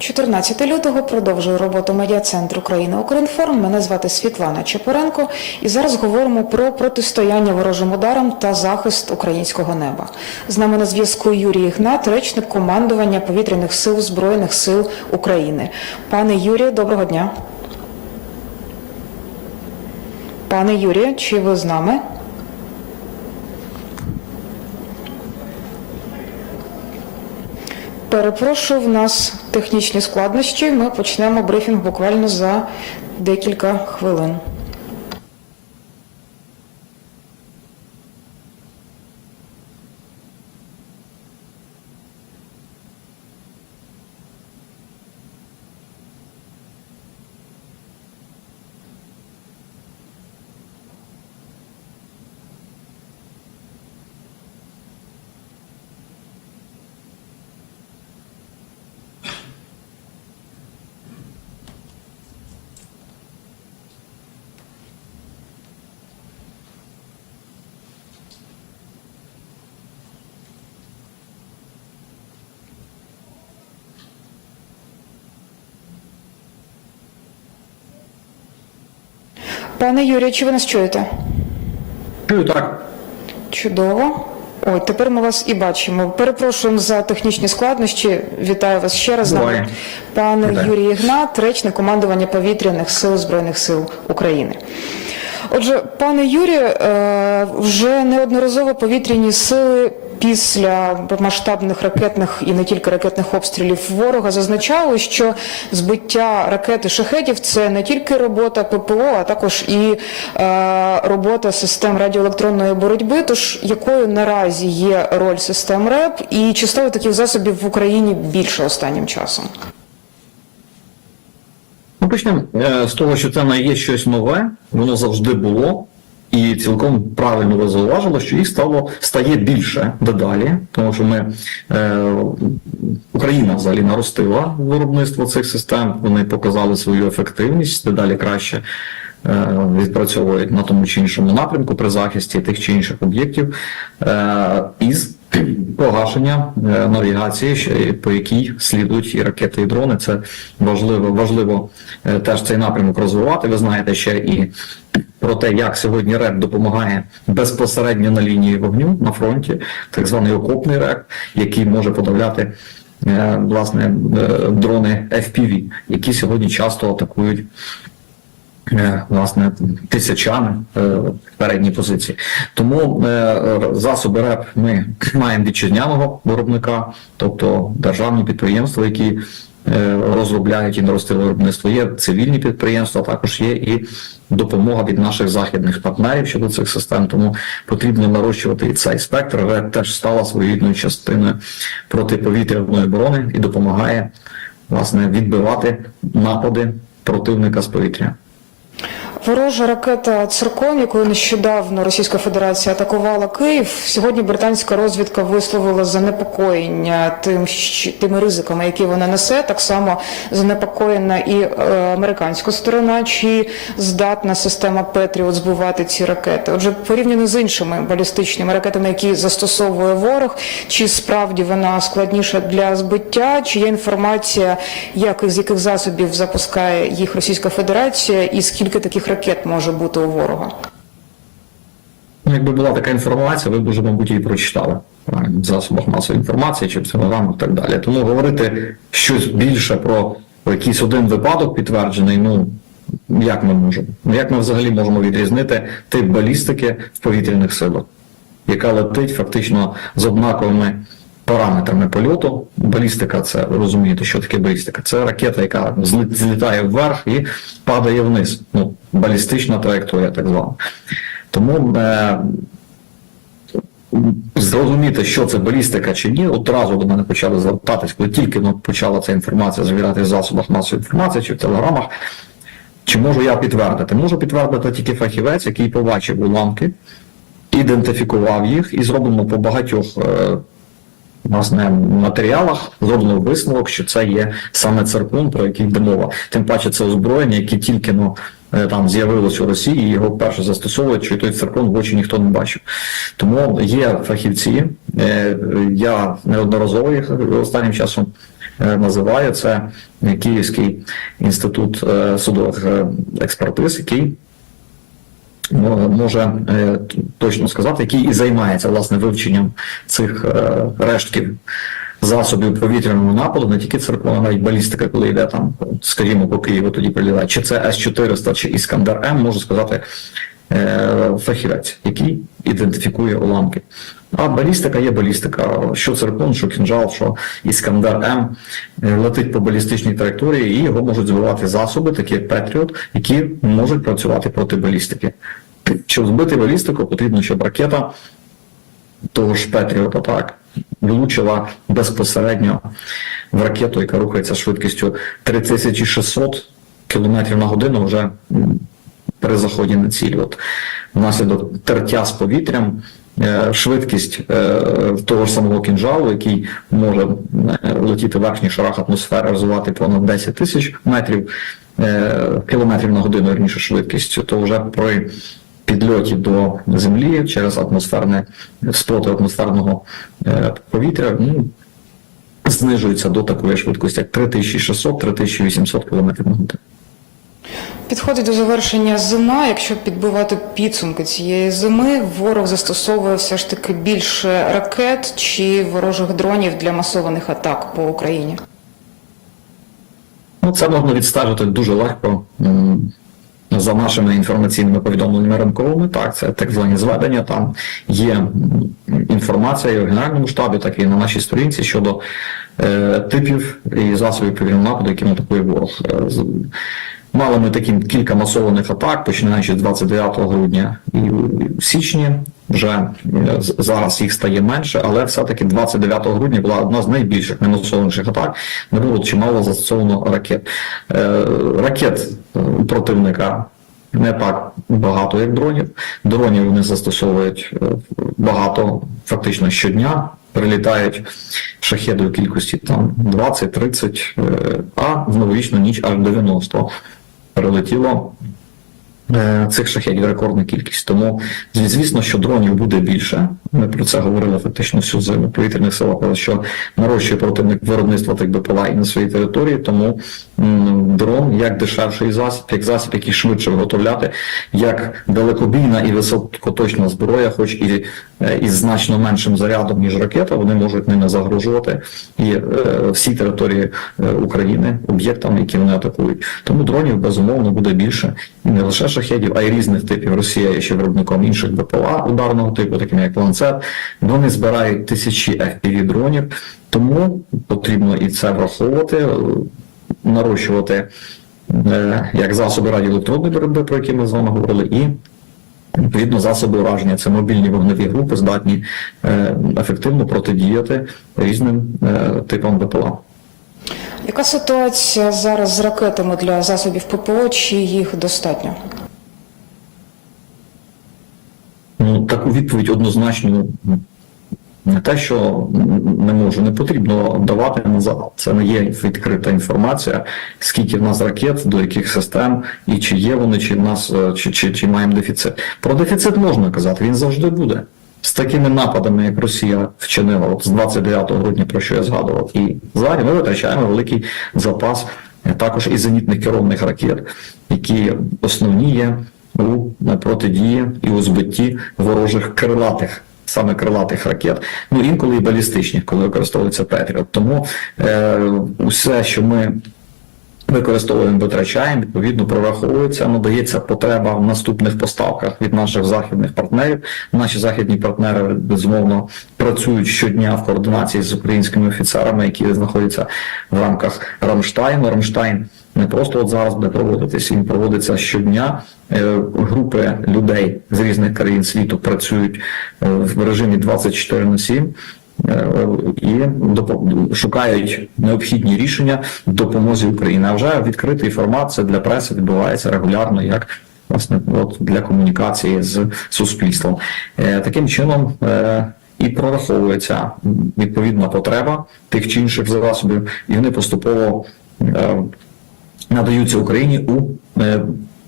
14 лютого продовжую роботу медіа-центру України Укрінформ. Мене звати Світлана Чепоренко, і зараз говоримо про протистояння ворожим ударам та захист українського неба. З нами на зв'язку Юрій Ігнат, речник командування повітряних сил Збройних сил України. Пане Юрію, доброго дня. Пане Юрію, чи ви з нами? Перепрошую, в нас технічні складнощі. Ми почнемо брифінг буквально за декілька хвилин. Пане Юрію, чи ви нас чуєте? Чую так. Чудово. Ой, тепер ми вас і бачимо. Перепрошуємо за технічні складнощі. Вітаю вас ще раз. нами. Пане Вітаю. Юрій Ігнат, речник командування повітряних сил Збройних сил України. Отже, пане Юрію, е, вже неодноразово повітряні сили після масштабних ракетних і не тільки ракетних обстрілів ворога зазначали, що збиття ракети шахетів це не тільки робота ППО, а також і е, робота систем радіоелектронної боротьби. Тож якою наразі є роль систем РЕП, і чи стало таких засобів в Україні більше останнім часом? Ну, почнемо е, з того, що це не є щось нове, воно завжди було. І цілком правильно ви зауважили, що їх стало стає більше дедалі, тому що ми е, Україна взагалі наростила виробництво цих систем. Вони показали свою ефективність, дедалі краще е, відпрацьовують на тому чи іншому напрямку при захисті тих чи інших об'єктів. Е, із погашення е, навігації, по якій слідують і ракети, і дрони. Це важливо, важливо е, теж цей напрямок розвивати. Ви знаєте ще і про те, як сьогодні РЕП допомагає безпосередньо на лінії вогню на фронті, так званий окопний РЕП, який може подавляти. е, Власне, дрони FPV, які сьогодні часто атакують власне тисячами е, передній позиції. Тому е, засоби РЕП ми маємо вітчизняного виробника, тобто державні підприємства, які е, розробляють і наростили виробництво. Є цивільні підприємства, також є і допомога від наших західних партнерів щодо цих систем. Тому потрібно нарощувати і цей спектр. РЕП теж стала своєрідною частиною протиповітряної оборони і допомагає власне відбивати напади противника з повітря. Ворожа ракета Циркон, якою нещодавно Російська Федерація атакувала Київ. Сьогодні британська розвідка висловила занепокоєння тим, тими ризиками, які вона несе. Так само занепокоєна і е, американська сторона, чи здатна система Петріот збивати ці ракети. Отже, порівняно з іншими балістичними ракетами, які застосовує ворог, чи справді вона складніша для збиття, чи є інформація, як і з яких засобів запускає їх Російська Федерація, і скільки таких ракет може бути у ворога? Ну, якби була така інформація, ви б вже, мабуть, її прочитали в засобах масової інформації чи в і так далі. Тому говорити щось більше про якийсь один випадок підтверджений, ну як ми можемо? Ну як ми взагалі можемо відрізнити тип балістики в повітряних силах, яка летить фактично з однаковими параметрами польоту. Балістика, це ви розумієте, що таке балістика? Це ракета, яка злітає вверх і падає вниз. Ну, балістична траєкторія, так звана. Тому е, зрозуміти, що це балістика чи ні, одразу до мене почали звертатись, коли тільки ну, почала ця інформація з'являтися в засобах масової інформації чи в телеграмах. Чи можу я підтвердити? Можу підтвердити тільки фахівець, який побачив уламки, ідентифікував їх і зроблено по багатьох е, власне матеріалах зроблено висновок, що це є саме циркун, про який йде мова. Тим паче це озброєння, яке тільки ну, е, там з'явилось у Росії, його вперше застосовують, що той циркун в очі ніхто не бачив. Тому є фахівці, е, я неодноразово їх останнім часом е, називаю, це Київський інститут судових експертиз, який може е, точно сказати, який і займається власне вивченням цих е, рештків засобів повітряного нападу, не тільки церква, навіть балістика, коли йде там, скажімо, по Києву тоді прилітає, чи це С-400, чи Іскандер М, можу сказати е, фахівець, який ідентифікує уламки. А балістика є балістика. Що циркон, що кінжал, що Іскандер М е, летить по балістичній траєкторії, і його можуть збивати засоби, такі як Петріот, які можуть працювати проти балістики. Щоб збити балістику, потрібно, щоб ракета того ж Петріота так влучила безпосередньо в ракету, яка рухається швидкістю 3600 км на годину вже при заході на ціль. От внаслідок тертя з повітрям. е, Швидкість е, того ж самого кінжалу, який може е, летіти в верхніх шарах атмосфери, розвивати понад 10 тисяч метрів кілометрів на годину вірніше швидкість, то вже при підльоті до землі через атмосферне спротив атмосферного повітря ну, знижується до такої швидкості, як 3600-3800 км на годину. Підходить до завершення зима. Якщо підбивати підсумки цієї зими, ворог застосовує все ж таки більше ракет чи ворожих дронів для масованих атак по Україні. Ну, це можна відстежити дуже легко за нашими інформаційними повідомленнями ранковими. Так, це так звані зведення. Там є інформація і в Генеральному штабі, так і на нашій сторінці щодо е, типів і засобів повітряного нападу, якими атакує ворог. Мали ми такі кілька масованих атак, починаючи з 29 грудня і в січні. Вже е, зараз їх стає менше, але все-таки 29 грудня була одна з найбільших наймасованіших атак. Не було чимало застосовано ракет. Е, Ракет е, противника не так багато, як дронів. Дронів вони застосовують багато, фактично щодня. Прилітають шахеди у кількості там 20-30, е, а в новорічну ніч аж 90 прилетіло цих шахедів рекордна кількість. Тому звісно, що дронів буде більше. Ми про це говорили фактично всю зиму. Повітряних сил казали, що нарощує противник виробництва тих БПЛА і на своїй території. Тому дрон як дешевший засіб, як засіб, який швидше виготовляти, як далекобійна і високоточна зброя, хоч і е, із значно меншим зарядом ніж ракета, вони можуть ними загрожувати і е, всі території е, України об'єктам, які вони атакують. Тому дронів безумовно буде більше і не лише шахедів, а й різних типів. Росія є ще виробником інших БПЛА ударного типу, таким як ланцет. Вони збирають тисячі FPV дронів, тому потрібно і це враховувати, нарощувати е, як засоби радіоелектронної боротьби, про які ми з вами говорили, і Відповідно, засоби ураження це мобільні вогневі групи, здатні е, ефективно протидіяти різним е, типам БПЛА. Яка ситуація зараз з ракетами для засобів ППО? Чи їх достатньо? Ну, таку відповідь однозначно не те, що не можу, не потрібно давати назад. Це не є відкрита інформація, скільки в нас ракет, до яких систем, і чи є вони, чи в нас е, чи, чи, чи маємо дефіцит. Про дефіцит можна казати, він завжди буде. З такими нападами, як Росія вчинила от з 29 грудня, про що я згадував, і зараз ми витрачаємо великий запас е, також і зенітних керованих ракет, які основні є у протидії і у збитті ворожих крилатих. Саме крилатих ракет, ну інколи і балістичних, коли використовується Петріот. Тому е, усе, що ми використовуємо, витрачаємо, відповідно прораховується, надається потреба в наступних поставках від наших західних партнерів. Наші західні партнери безумовно працюють щодня в координації з українськими офіцерами, які знаходяться в рамках Рамштайну. Рамштайн не просто от зараз буде проводитись, він проводиться щодня. Е, Групи людей з різних країн світу працюють е, в режимі 24 на 7 е, і шукають необхідні рішення допомозі Україні. А вже відкритий формат це для преси відбувається регулярно, як власне от для комунікації з суспільством. Таким чином. І прораховується відповідна потреба тих чи інших засобів, і вони поступово надаються Україні у е,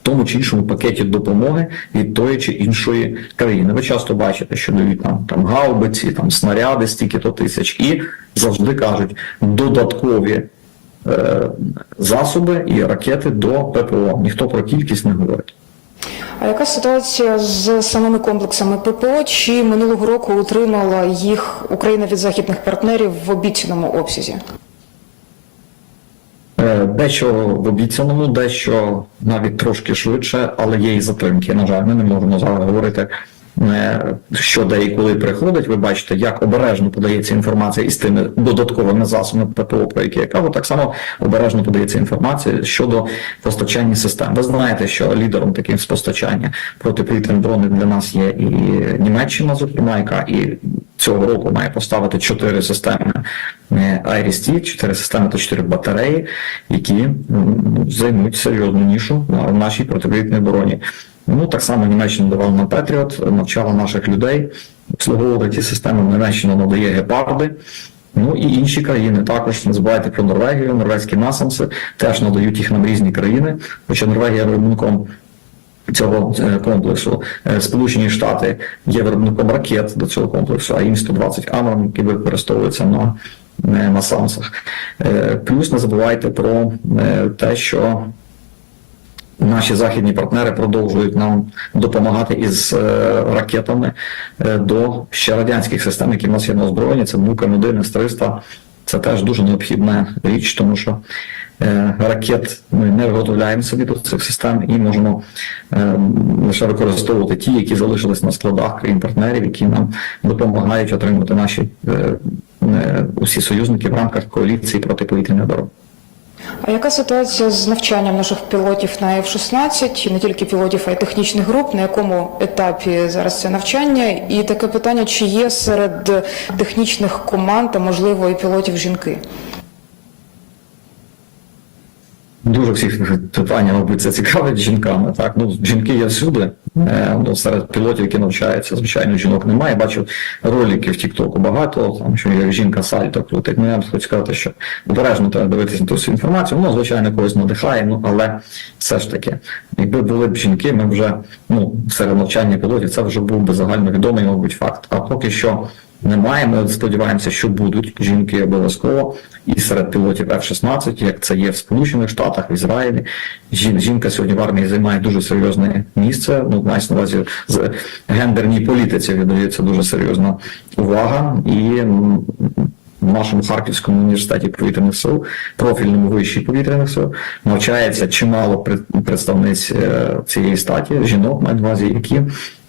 тому чи іншому пакеті допомоги від тої чи іншої країни. Ви часто бачите, що дають нам там гаубиці, там снаряди, стільки-то тисяч, і завжди кажуть додаткові е, засоби і ракети до ППО. Ніхто про кількість не говорить. А яка ситуація з самими комплексами ППО? Чи минулого року отримала їх Україна від західних партнерів в обіцяному обсязі? Дещо в обіцяному, дещо навіть трошки швидше, але є і затримки. На жаль, ми не можемо зараз говорити, е, що де і коли приходить. Ви бачите, як обережно подається інформація із тими додатковими засобами ППО, про які я кажу. Так само обережно подається інформація щодо постачання систем. Ви знаєте, що лідером таких з постачання протиповітряних дронів для нас є і Німеччина, зокрема, яка і цього року має поставити чотири системи IRIS-T, чотири системи та чотири батареї, які займуть серйозну нішу в нашій протиповітряній обороні. Ну так само Німеччина давала на Петріот, навчала наших людей обслуговувати ті системи. Німеччина надає гепарди. Ну і інші країни також не забувайте про Норвегію, норвезькі насамси теж надають їх нам різні країни. Хоча Норвегія виробником цього е, комплексу. Е, Сполучені Штати є виробником ракет до цього комплексу, а їм 120 Амрам, які використовуються на, е, на Самсах. Е, Плюс не забувайте про те, що Наші західні партнери продовжують нам допомагати із ракетами до ще радянських систем, які в нас є на озброєнні. Це Букам 1 С-300. Це теж дуже необхідна річ, тому що ракет ми не виготовляємо собі до цих систем і можемо е, лише використовувати ті, які залишились на складах країн партнерів, які нам допомагають отримати наші е, е, усі союзники в рамках коаліції протиповітряної оборони. А яка ситуація з навчанням наших пілотів на F-16, і не тільки пілотів, а й технічних груп, на якому етапі зараз це навчання? І таке питання, чи є серед технічних команд, а можливо і пілотів жінки? Дуже всіх питання, мабуть, це цікавить жінками. Так, ну жінки є всюди. Е, ну, серед пілотів, які навчаються, звичайно, жінок немає. Бачу ролики в Тіктоку багато, там що як жінка сальто крутить. Ну я б хочу сказати, що обережно треба дивитися на ту всю інформацію. Воно, звичайно, когось надихає, ну але все ж таки, якби були б жінки, ми вже ну серед навчання пілотів, це вже був би загальновідомий, мабуть, факт. А поки що. Немає, ми сподіваємося, що будуть жінки обов'язково і серед пілотів F-16, як це є в Сполучених Штатах, в Ізраїлі. Жінка сьогодні в армії займає дуже серйозне місце. Ну, мається на увазі з гендерній політиці віддається дуже серйозна увага. І в нашому Харківському університеті повітряних сил, профільному вищій повітряних сил, навчається чимало пред- представниць е, цієї статі, жінок на увазі, які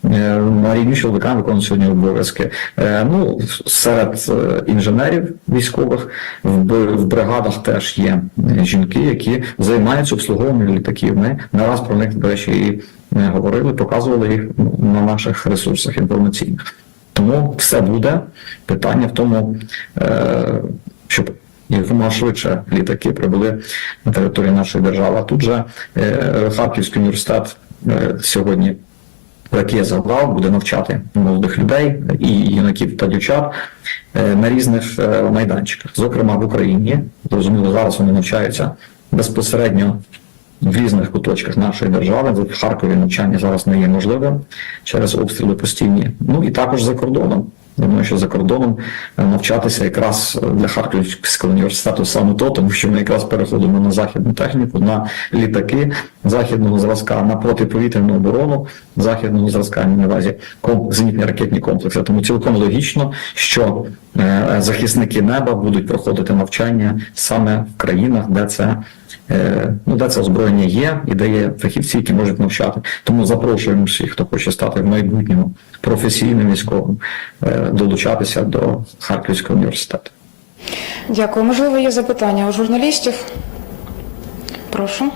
е, на рівні чоловіка сьогодні обов'язки. Е, Ну, серед е, інженерів військових в бригадах теж є е, жінки, які займаються обслуговуванням літаків. Ми не раз про них, до речі, і е, говорили, показували їх на наших ресурсах інформаційних. Тому все буде. Питання в тому, е, щоб якомога швидше літаки прибули на територію нашої держави. Тут же е, Харківський університет е, сьогодні, про який я згадав, буде навчати молодих людей і юнаків та дівчат е, на різних е, майданчиках, зокрема в Україні. Зрозуміло, зараз вони навчаються безпосередньо в різних куточках нашої держави. В Харкові навчання зараз не є можливим через обстріли постійні. Ну і також за кордоном. Думаю, що за кордоном е, навчатися якраз для Харківського університету саме то, тому що ми якраз переходимо на західну техніку, на літаки західного зразка, на протиповітряну оборону західного зразка, на увазі зенітні ракетні комплекси. Тому цілком логічно, що е, захисники неба будуть проходити навчання саме в країнах, де це ну, де це озброєння є, і де є фахівці, які можуть навчати. Тому запрошуємо всіх, хто хоче стати в майбутньому професійним військовим, е, долучатися до Харківського університету. Дякую. Можливо, є запитання у журналістів? Прошу.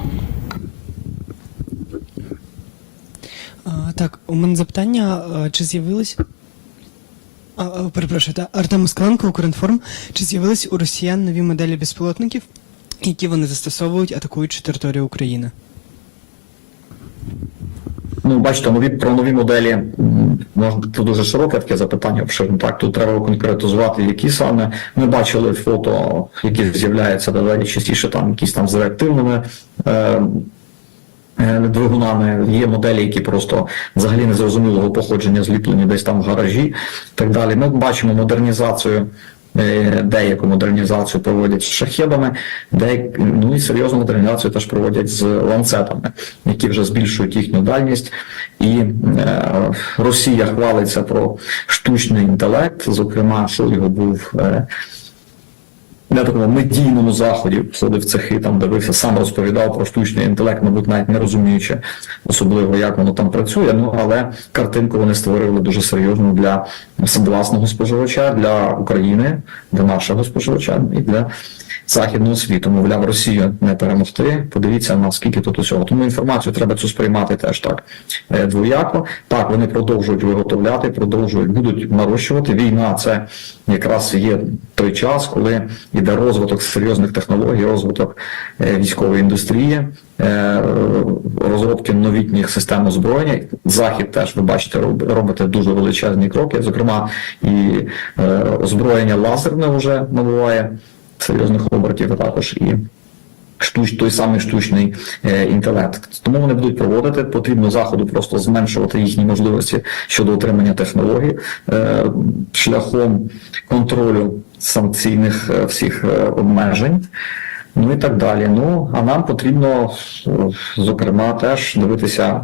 А, так, у мене запитання, а, чи з'явились. Перепрошую, та Артем Москаленко, Укрінформ. Чи з'явились у росіян нові моделі безпілотників, які вони застосовують, атакуючи територію України? Ну, бачите, нові про нові моделі можна це дуже широке таке запитання. обширне. так тут треба конкретизувати, які саме ми бачили фото, які з'являються дедалі частіше, там якісь там з реактивними е, е, двигунами. Є моделі, які просто взагалі незрозумілого походження зліплені десь там в гаражі і так далі. Ми бачимо модернізацію. Е, Деяку модернізацію проводять з шахедами, деяк, ну і серйозну модернізацію теж проводять з ланцетами, які вже збільшують їхню дальність. І е, Росія хвалиться про штучний інтелект, зокрема, що його був е, на такому медійному заході ходив цехи, там дивився, сам розповідав про штучний інтелект, мабуть, навіть не розуміючи особливо, як воно там працює. Ну але картинку вони створили дуже серйозну для власного споживача, для України, для нашого споживача і для західного світу. Мовляв, Росію не перемогти. Подивіться наскільки тут усього. Тому інформацію треба цю сприймати теж так е, двояко. Так, вони продовжують виготовляти, продовжують будуть нарощувати. Війна це якраз є той час, коли йде розвиток серйозних технологій, розвиток е, військової індустрії, е, розробки новітніх систем озброєння. Захід теж ви бачите, роб- робите дуже величезні кроки. Зокрема, і озброєння лазерне вже набуває серйозних обертів, а також і штуч, той самий штучний е, інтелект. Тому вони будуть проводити. Потрібно заходу просто зменшувати їхні можливості щодо отримання технологій е, шляхом контролю санкційних е, всіх обмежень. Ну і так далі. Ну а нам потрібно зокрема теж дивитися,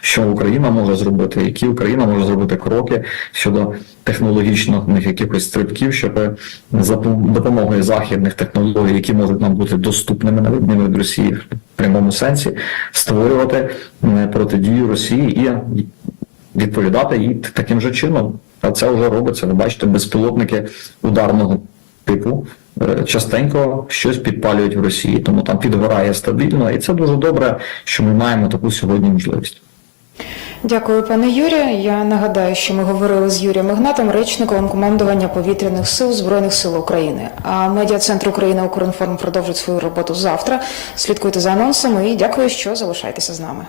що Україна може зробити, які Україна може зробити кроки щодо технологічних якихось стрибків, щоб за допомогою західних технологій, які можуть нам бути доступними на відміну від Росії в прямому сенсі, створювати е, протидію Росії і відповідати їй таким же чином. А це вже робиться. Ви бачите, безпілотники ударного типу е, частенько щось підпалюють в Росії, тому там підгорає стабільно, і це дуже добре, що ми маємо таку сьогодні можливість. Дякую, пане Юрію. Я нагадаю, що ми говорили з Юрієм Ігнатом, речником командування повітряних сил Збройних сил України. А медіа центр України Укрінформ продовжить свою роботу завтра. Слідкуйте за анонсами і дякую, що залишаєтеся з нами.